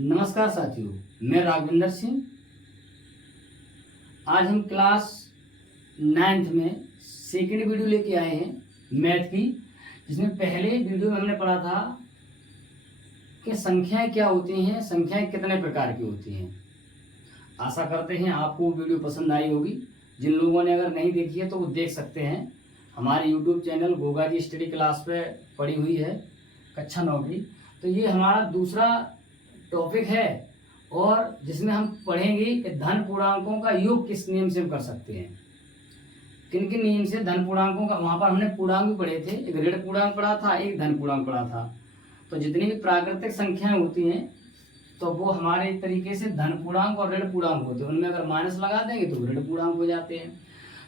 नमस्कार साथियों, मैं राघविंदर सिंह। आज हम क्लास 9th में सेकेंड वीडियो लेके आए हैं मैथ की, जिसमें पहले वीडियो में हमने पढ़ा था कि संख्याएं क्या होती हैं, संख्याएं कितने प्रकार की होती हैं। आशा करते हैं आपको वीडियो पसंद आई होगी। जिन लोगों ने अगर नहीं देखी है तो वो देख सकते हैं। हमारे YouTube channel Goga ji study class पे पड़ी हुई है कक्षा 9 की। तो ये हमारा दूसरा टॉपिक है और जिसमें हम पढ़ेंगे कि धन पूर्णांकों का योग किस नियम से हम कर सकते हैं, किन किन नियम से धन पूर्णांकों का। वहाँ पर हमने पूर्णांक भी पढ़े थे, एक ऋण पूर्णांक पढ़ा था, एक धन पूर्णांक पढ़ा था। तो जितनी भी प्राकृतिक संख्याएं होती हैं तो वो हमारे एक तरीके से धन पूर्णांक और ऋण पूर्णांक होते हैं। उनमें अगर माइनस लगा देंगे तो ऋण पूर्णांक हो जाते हैं।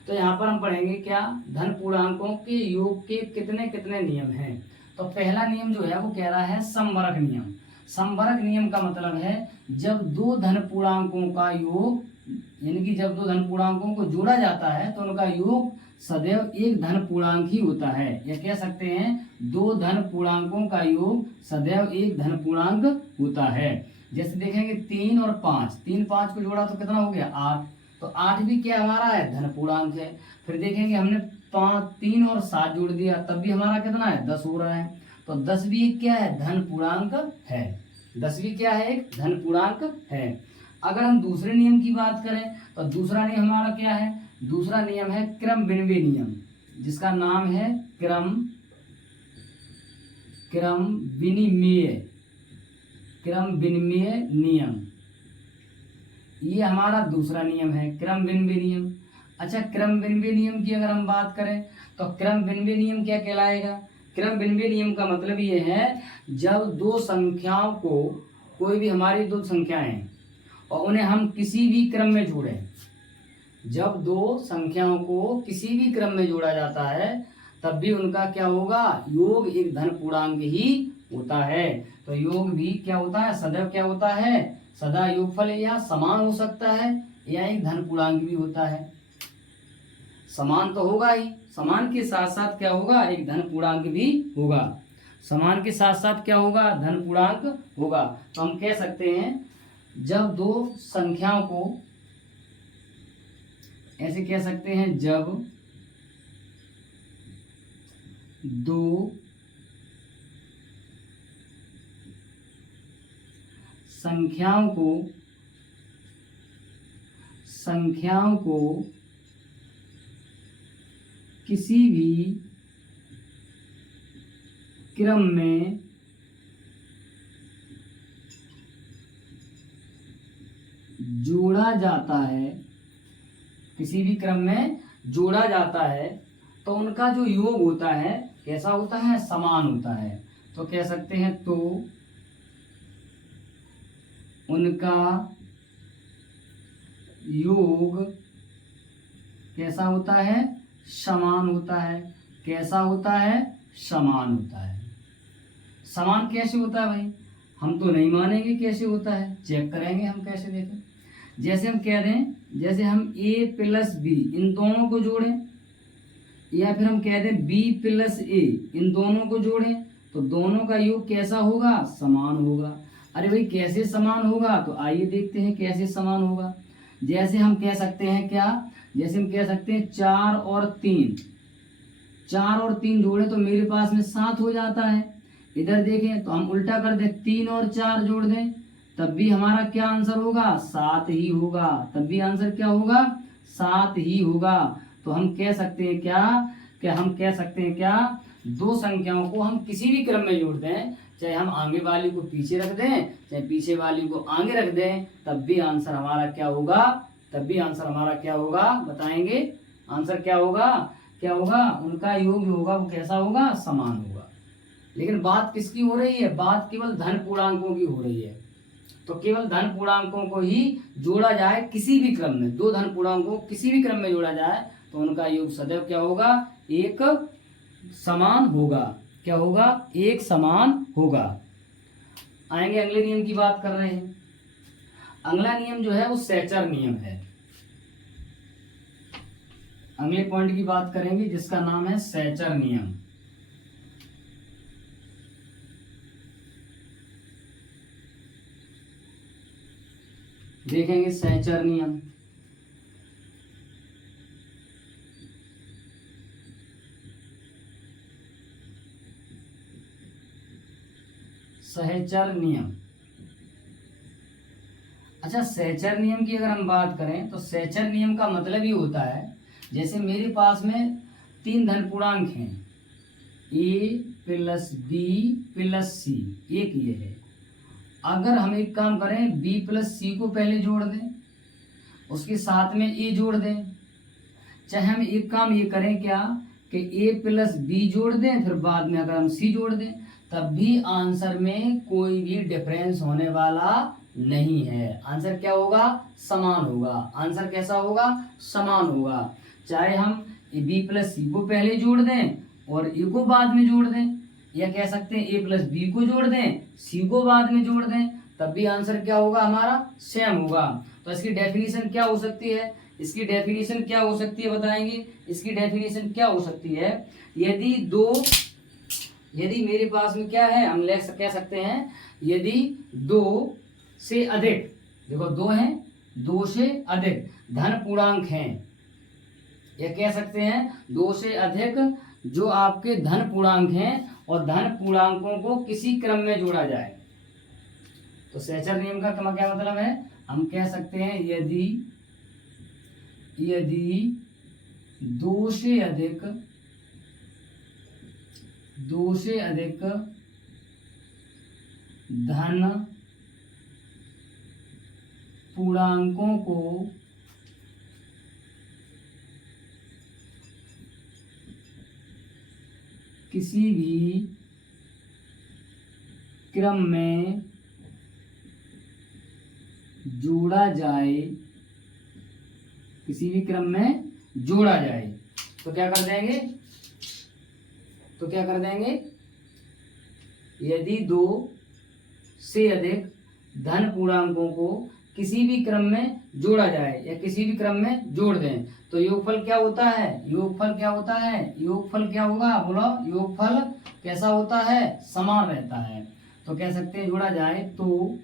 तो यहाँ पर हम पढ़ेंगे क्या, धन पूर्णांकों के योग के कितने कितने नियम हैं। तो पहला नियम जो है वो कह रहा है समवर्ग नियम। समवर्ग नियम का मतलब है जब दो धन पूर्णांकों का योग, यानी कि जब दो धन पूर्णांकों को जोड़ा जाता है तो उनका योग सदैव एक धन पूर्णांक ही होता है। या कह सकते हैं दो धन पूर्णांकों का योग सदैव एक धन पूर्णांक होता है। जैसे देखेंगे 3 और 5, 3 5 को जोड़ा तो कितना हो गया 8। तो 8 भी क्या हमारा है, धन पूर्णांक है। फिर देखेंगे हमने 3 और 7 जोड़ दिया तब भी हमारा कितना है, 10 हो रहा है। तो 10 भी क्या है, धन पूर्णांक है। 10 भी क्या है, एक धन पूर्णांक है। अगर हम दूसरे नियम की बात करें तो दूसरा नियम हमारा क्या है, दूसरा नियम है क्रम विनिमय नियम, जिसका नाम है क्रम विनिमय नियम। ये हमारा दूसरा नियम है, क्रम विनिमय नियम। अच्छा, क्रम विनिमय नियम की अगर हम बात करें तो क्रम विनिमय नियम क्या कहलाएगा। क्रम विनिमय नियम का मतलब ये है जब दो संख्याओं को, कोई भी हमारी दो संख्याएं हैं और उन्हें हम किसी भी क्रम में जोड़ें, जब दो संख्याओं को किसी भी क्रम में जोड़ा जाता है तब भी उनका क्या होगा, योग एक धन पूर्णांक ही होता है। तो योग भी क्या होता है, सदैव क्या होता है, सदा योगफल या समान हो सकता है या एक धन पूर्णांक भी होता है। समान तो होगा ही, समान के साथ साथ क्या होगा, एक धन पूर्णांक भी होगा। समान के साथ साथ क्या होगा, धन पूर्णांक होगा। तो हम कह सकते हैं जब दो संख्याओं को, ऐसे कह सकते हैं जब दो संख्याओं को किसी भी क्रम में जोड़ा जाता है, किसी भी क्रम में जोड़ा जाता है तो उनका जो योग होता है कैसा होता है, समान होता है। तो कह सकते हैं तो उनका योग कैसा होता है, समान होता है। कैसा होता है, समान होता है। समान कैसे होता है भाई, हम तो नहीं मानेंगे कैसे होता है, चेक करेंगे हम कैसे। देखें, जैसे हम कह दें, जैसे हम a + b इन दोनों को जोड़ें, या फिर हम कह दें b + a इन दोनों को जोड़ें तो दोनों का योग कैसा होगा, समान होगा। अरे भाई कैसे समान होगा, तो आइए देखते हैं कैसे समान होगा। जैसे हम कह सकते हैं क्या, जैसे हम कह सकते हैं 4 और 3 जोड़े तो मेरे पास में 7 हो जाता है। इधर देखें तो हम उल्टा कर दें, 3 और 4 जोड़ दें तब भी हमारा क्या आंसर होगा, 7 ही होगा। तब भी आंसर क्या होगा, 7 ही होगा। तो हम कह सकते हैं क्या, दो संख्याओं को हम किसी भी क्रम में जोड़ दें, चाहे हम आगे वाली को पीछे रख दें चाहे पीछे वाली को आगे रख दें, तब भी आंसर हमारा क्या होगा, बताएंगे आंसर क्या होगा, उनका योग जो होगा वो कैसा होगा, समान होगा। लेकिन बात किसकी हो रही है, बात केवल धन पूर्णांकों की हो रही है। तो केवल धन पूर्णांकों को ही जोड़ा जाए किसी भी क्रम में, दो धन पूर्णांकों को किसी भी क्रम में जोड़ा जाए तो उनका योग सदैव क्या होगा, एक समान होगा। क्या होगा, एक समान होगा। आएंगे अगले नियम की बात कर रहे हैं। अगला नियम जो है वो सैचर नियम है। अगले पॉइंट की बात करेंगे जिसका नाम है सैचर नियम। देखेंगे सहचर नियम। सहचर नियम। अच्छा, सहचर नियम की अगर हम बात करें तो सहचर नियम का मतलब ये होता है, जैसे मेरे पास में 3 धन पूर्णांक हैं, a प्लस बी प्लस सी, एक ये है। अगर हम एक काम करें, b प्लस सी को पहले जोड़ दें, उसके साथ में a जोड़ दें, चाहे हम एक काम ये करें क्या कि a प्लस बी जोड़ दें, फिर बाद में अगर हम c जोड़ दें, तब भी आंसर में कोई भी डिफरेंस होने वाला नहीं है। आंसर क्या होगा? समान होगा। आंसर कैसा होगा? समान होगा। चाहे हम b प्लस सी को पहले जोड़ दें और a को बाद में जोड़ दें, या कह सकते हैं a प्लस बी को जोड़ दें, c को बाद में जोड़ दें, तब भी आंसर क्या होगा? हमारा सेम होगा। तो इसकी डेफिनेशन क्या हो सकती है? इसकी डेफिनेशन क्या हो सकती है बताएंगे? इसकी डेफिनेशन क्या हो सकती है? यदि मेरे पास में क्या है, हम कह सकते हैं, यदि 2 से अधिक, देखो 2 हैं, 2 से अधिक धन पूर्णांक हैं, या कह सकते हैं 2 से अधिक जो आपके धन पूर्णांक हैं और धन पूर्णांकों को किसी क्रम में जोड़ा जाए, तो सहचर नियम का क्या मतलब है? हम कह सकते हैं यदि 2 से अधिक धन पूर्णांकों को किसी भी क्रम में जोड़ा जाए, किसी भी क्रम में जोड़ा जाए, तो क्या कर देंगे? यदि 2 से अधिक धन पूर्णांकों को किसी भी क्रम में जोड़ा जाए या किसी भी क्रम में जोड़ दें, तो योगफल क्या होता है? योगफल क्या होगा? बोलो, योगफल कैसा होता है? समान रहता है। तो कह सकते हैं, जोड़ा जाए तो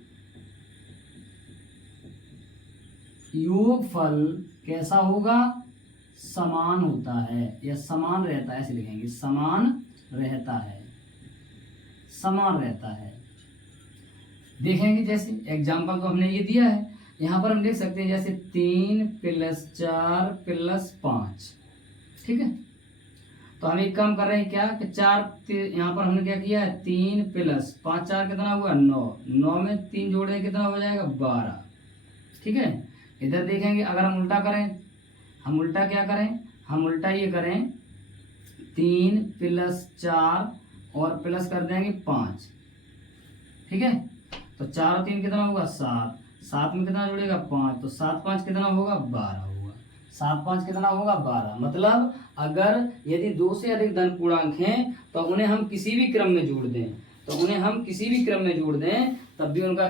योगफल कैसा होगा? समान होता है या समान रहता है, ऐसे लिखेंगे, समान रहता है। देखेंगे, जैसे एग्जाम्पल तो हमने ये दिया है, यहाँ पर हम देख सकते हैं, जैसे 3 + 4 + 5, ठीक है। तो हम एक काम कर रहे हैं क्या कि 4, यहाँ पर हमने क्या किया है, 3 + 5 4 कितना हुआ? 9 में 3 जोड़े कितना हो जाएगा? 12, ठीक है। इधर देखेंगे, अगर हम उल्टा करें, हम उल्टा क्या करें? हम उल्टा ये करें, 3 + 4 और प्लस कर देंगे 5, ठीक है। तो 4 और 3 कितना होगा? 7, 7 में कितना जुड़ेगा? 5, तो 7 5 कितना होगा? 12 होगा। 7 5 कितना होगा? 12। मतलब अगर यदि 2 से अधिक धन पूर्णांक हैं तो उन्हें हम किसी भी क्रम में जोड़ दें, तब भी उनका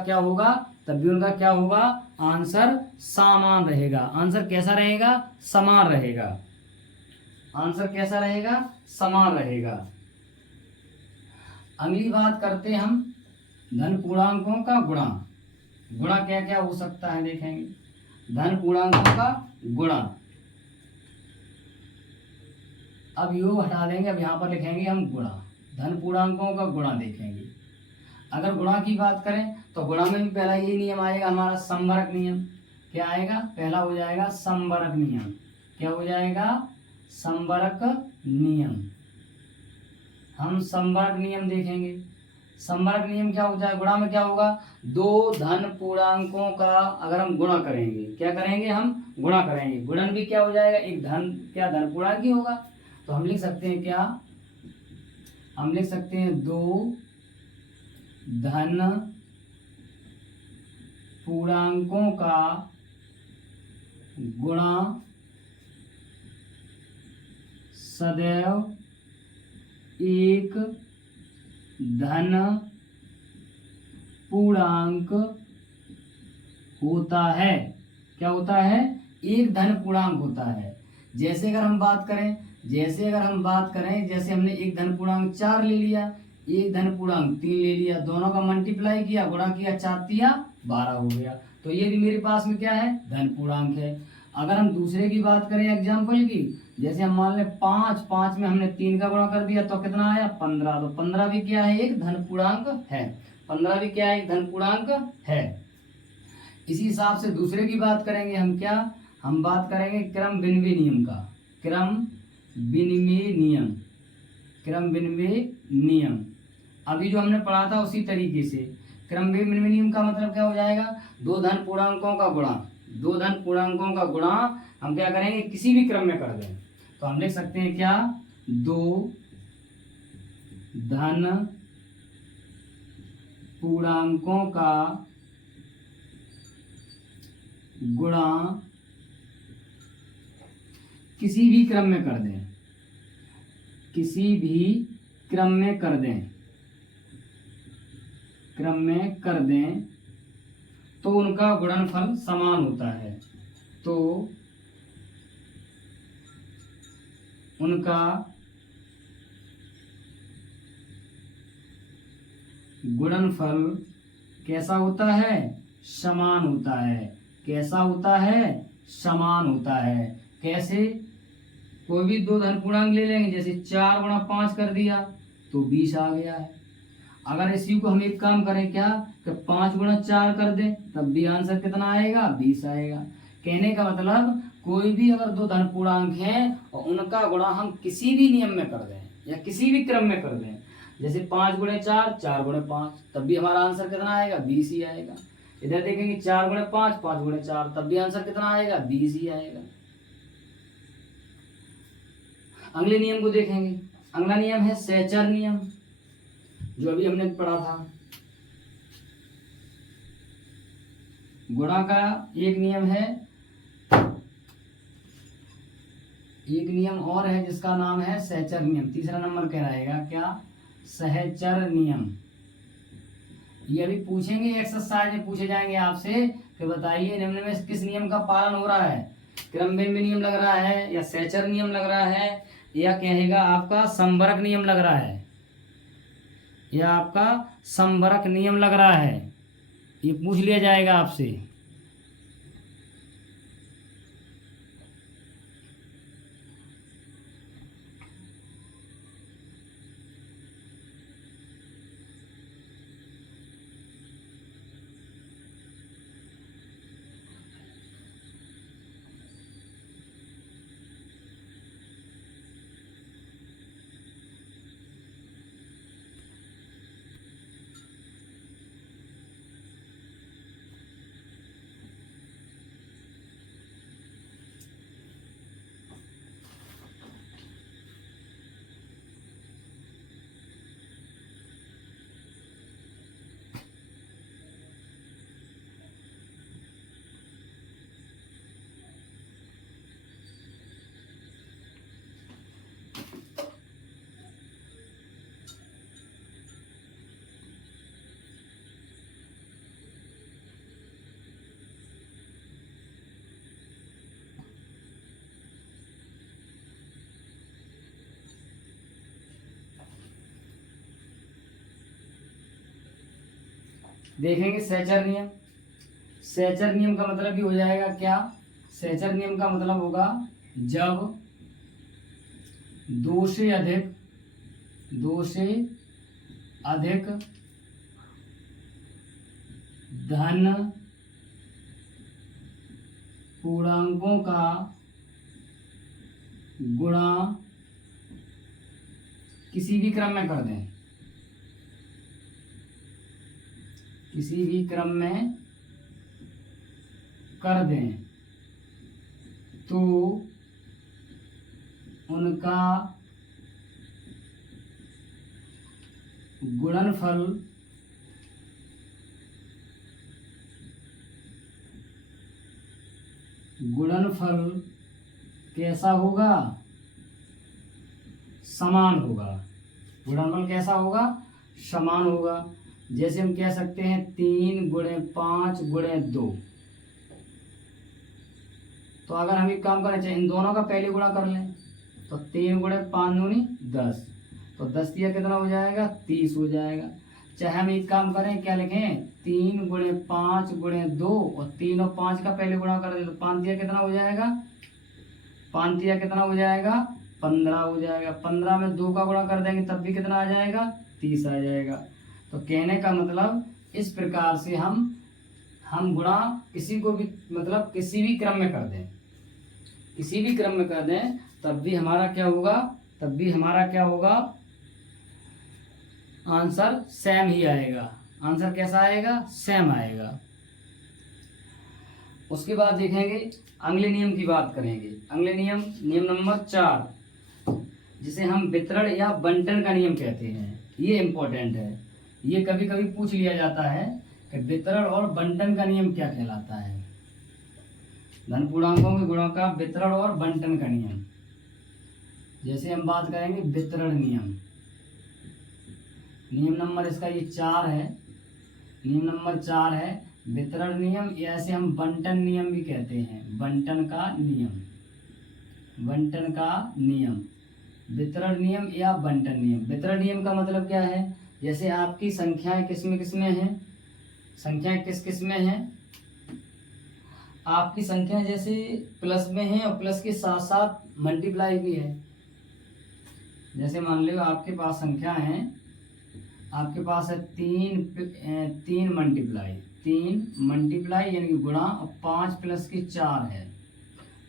क्या होगा? आंसर समान रहेगा। आंसर कैसा रहेगा? समान रहेगा। आंसर कैसा रहेगा? समान रहेगा। अगली बात करते हैं हम धन पूर्णांकों का गुणा क्या क्या हो सकता है, देखेंगे। धन पूर्णांकों का गुणा, अब योग हटा देंगे, अब यहाँ पर लिखेंगे हम गुणा। धन पूर्णांकों का गुणा देखेंगे। अगर गुणा की बात करें तो गुणा में भी पहला यही नियम आएगा हमारा, समवरक नियम। क्या आएगा? पहला हो जाएगा समवरक नियम। क्या हो जाएगा? समवरक नियम। हम समवरक नियम देखेंगे। समवरक नियम क्या होता है? गुणा में क्या होगा? 2 धन पूर्णांकों का अगर हम गुणा करेंगे, क्या करेंगे? हम गुणा करेंगे। गुणन भी क्या हो जाएगा? एक धन पूर्णांक ही होगा। तो हम लिख सकते हैं क्या? हम लिख सकते हैं 2 धन पूर्णांकों का गुणा सदैव एक धन पूर्णांक होता है। क्या होता है? एक धन पूर्णांक होता है। जैसे अगर हम बात करें, जैसे हमने एक धन पूर्णांक 4 ले लिया, एक धन पूर्णांक 3 ले लिया, दोनों का मल्टीप्लाई किया, गुणा किया, 4 × 3 = 12 हो गया। तो ये भी मेरे पास में क्या है, धन पूर्णांक है। अगर हम दूसरे की बात करें एग्जाम्पल की, जैसे हम मान लें 5, 5 में हमने 3 का गुणा कर दिया तो कितना आया 15, तो 15 भी क्या है, एक धन पूर्णांक है। 15 भी क्या है, एक धन पूर्णांक है। इसी हिसाब से दूसरे की बात करेंगे हम, क्या हम बात करेंगे क्रम विनिमय नियम का। क्रम विनिमय नियम, क्रम विनिमय नियम अभी जो हमने पढ़ा था उसी तरीके से। क्रम विनिमय नियम का मतलब क्या हो जाएगा, दो धन पूर्णांकों का गुणा, दो धन पूर्णांकों का गुणा हम क्या करेंगे, किसी भी क्रम में कर दें। तो हम लिख सकते हैं क्या, दो धन पूर्णांकों का गुणा किसी भी क्रम में कर दें, किसी भी क्रम में कर दें, क्रम में कर दें तो उनका गुणनफल समान होता है। तो उनका गुणनफल कैसा होता है, समान होता है। कैसा होता है, समान होता है। कैसे, कोई भी दो धन पूर्णांक ले लेंगे, जैसे 4 गुणा 5 कर दिया तो 20 आ गया है। अगर इसी को हम एक काम करें क्या, कि 5 गुणा 4 कर दें तब भी आंसर कितना आएगा, 20 आएगा। कहने का मतलब कोई भी अगर दो धन पूर्णांक हैं और उनका गुणा हम किसी भी नियम में कर दें या किसी भी क्रम में कर दें, जैसे 5 गुणे 4, 4 गुणे 5, तब भी हमारा आंसर कितना आएगा, 20 ही आएगा। इधर देखेंगे 4 गुणे 5, 5 गुणे 4, तब भी आंसर कितना आएगा, 20 ही आएगा। अगले नियम को देखेंगे। अगला नियम है सहचर नियम, जो अभी हमने पढ़ा था। गुणा का एक नियम है, एक नियम और है जिसका नाम है सहचर नियम। तीसरा नंबर कह रहेगा क्या, सहचर नियम। ये अभी पूछेंगे, एक्सरसाइज में पूछे जाएंगे आपसे कि बताइए निम्न में किस नियम का पालन हो रहा है, क्रम विनिमय नियम लग रहा है या सहचर नियम लग रहा है या कहेगा आपका संवरक नियम लग रहा है, या आपका संवरक नियम लग रहा है। ये पूछ लिया जाएगा आपसे। देखेंगे सहचर नियम। सहचर नियम का मतलब भी हो जाएगा क्या, सहचर नियम का मतलब होगा जब दो से अधिक धन पूर्णांकों का गुणा किसी भी क्रम में कर दें, किसी भी क्रम में कर दें तो उनका गुणनफल कैसा होगा, समान होगा। गुणनफल कैसा होगा, समान होगा। जैसे हम कह सकते हैं 3 गुणे 5 गुणे 2। तो अगर हम एक काम करना चाहिए, इन दोनों का पहले गुणा कर लें, तो 3 गुणे 5 दूनी 10, तो 10 दिया कितना हो जाएगा, 30 हो जाएगा। चाहे हम एक काम करें, क्या लिखें, 3 गुणे 5 गुणे 2 और 3 और 5 का पहले गुणा कर दे तो 5 दिया कितना हो जाएगा, 5 दिया कितना हो जाएगा, 15 हो जाएगा। 15 में 2 का गुणा कर देंगे तब भी कितना आ जाएगा, 30 आ जाएगा। तो कहने का मतलब इस प्रकार से हम गुणा किसी को भी मतलब किसी भी क्रम में कर दें, किसी भी क्रम में कर दें तब भी हमारा क्या होगा, तब भी हमारा क्या होगा, आंसर सेम ही आएगा। आंसर कैसा आएगा, सेम आएगा। उसके बाद देखेंगे अगले नियम की बात करेंगे। अगले नियम, नियम नंबर 4, जिसे हम वितरण या बंटन का नियम कहते हैं। ये इम्पोर्टेंट है, ये कभी कभी पूछ लिया जाता है कि वितरण और बंटन का नियम क्या कहलाता है। धन पूर्णांकों के गुणों का वितरण और बंटन का नियम। जैसे हम बात करेंगे वितरण नियम, नियम नंबर इसका ये 4 है, नियम नंबर 4 है वितरण नियम, या ऐसे हम बंटन नियम भी कहते हैं। बंटन का नियम, बंटन का नियम, वितरण नियम या बंटन नियम। वितरण नियम का मतलब क्या है, जैसे आपकी संख्याएं किसमें हैं, संख्याएं किस में हैं, आपकी संख्या जैसे प्लस में है और प्लस के साथ साथ मल्टीप्लाई भी है। जैसे मान लो आपके पास संख्या है, आपके पास है 3 मल्टीप्लाई यानी कि गुणा, और 5 प्लस के 4 है,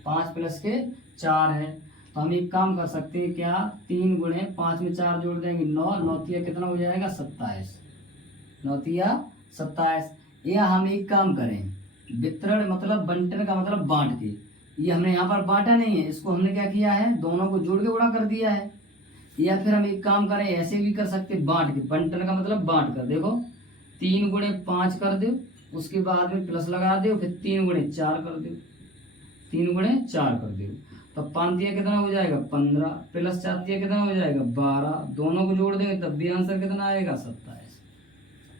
5 प्लस के 4 है। तो हम एक काम कर सकते हैं, क्या, 3 गुणे 5 में 4 जोड़ देंगे 9, 9 तिया कितना हो जाएगा, 27, 9 तिया 27। या हम एक काम करें, वितरण मतलब बंटन का मतलब बांट के, ये हमने यहाँ पर बांटा नहीं है, इसको हमने क्या किया है, दोनों को जोड़ के गुणा कर दिया है। या फिर हम एक काम करें, ऐसे भी कर सकते बांट के, बंटन का मतलब बांट कर। देखो 3 गुणे 5 कर दो, उसके बाद में प्लस लगा दो, फिर 3 गुणे 4 कर दो, 3 गुणे 4 कर दो, तो 5 दिया कितना हो जाएगा, 15, प्लस 4 दिया कितना हो जाएगा, 12। दोनों को जोड़ देंगे तब भी आंसर कितना आएगा, 27।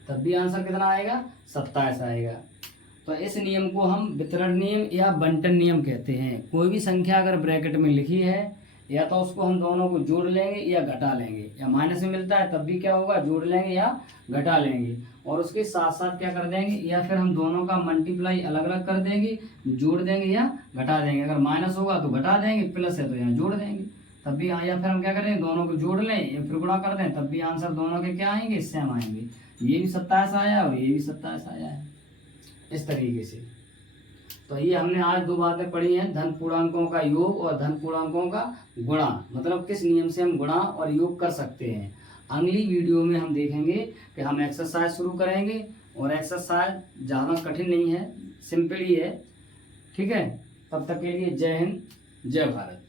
तब भी आंसर कितना आएगा, 27 आएगा। तो इस नियम को हम वितरण नियम या बंटन नियम कहते हैं। कोई भी संख्या अगर ब्रैकेट में लिखी है, या तो उसको हम दोनों को जोड़ लेंगे या घटा लेंगे, या माइनस में मिलता है तब भी क्या होगा, जोड़ लेंगे या घटा लेंगे, और उसके साथ साथ क्या कर देंगे, या फिर हम दोनों का मल्टीप्लाई अलग अलग कर देंगे, जोड़ देंगे या घटा देंगे। अगर माइनस होगा तो घटा देंगे, प्लस है तो यहाँ जोड़ देंगे तब भी। या फिर हम क्या करें, दोनों को जोड़ लें या फिर गुणा कर दें तब भी आंसर दोनों के क्या आएंगे, सेम आएंगे। ये भी 27 आया और ये भी 27 आया है, इस तरीके से। तो ये हमने आज 2 बातें पढ़ी हैं, धन पूर्णांकों का योग और धन पूर्णांकों का गुणा, मतलब किस नियम से हम गुणा और योग कर सकते हैं। अगली वीडियो में हम देखेंगे कि हम एक्सरसाइज शुरू करेंगे, और एक्सरसाइज ज़्यादा कठिन नहीं है, सिंपल ही है, ठीक है। तब तक के लिए जय हिंद, जय भारत।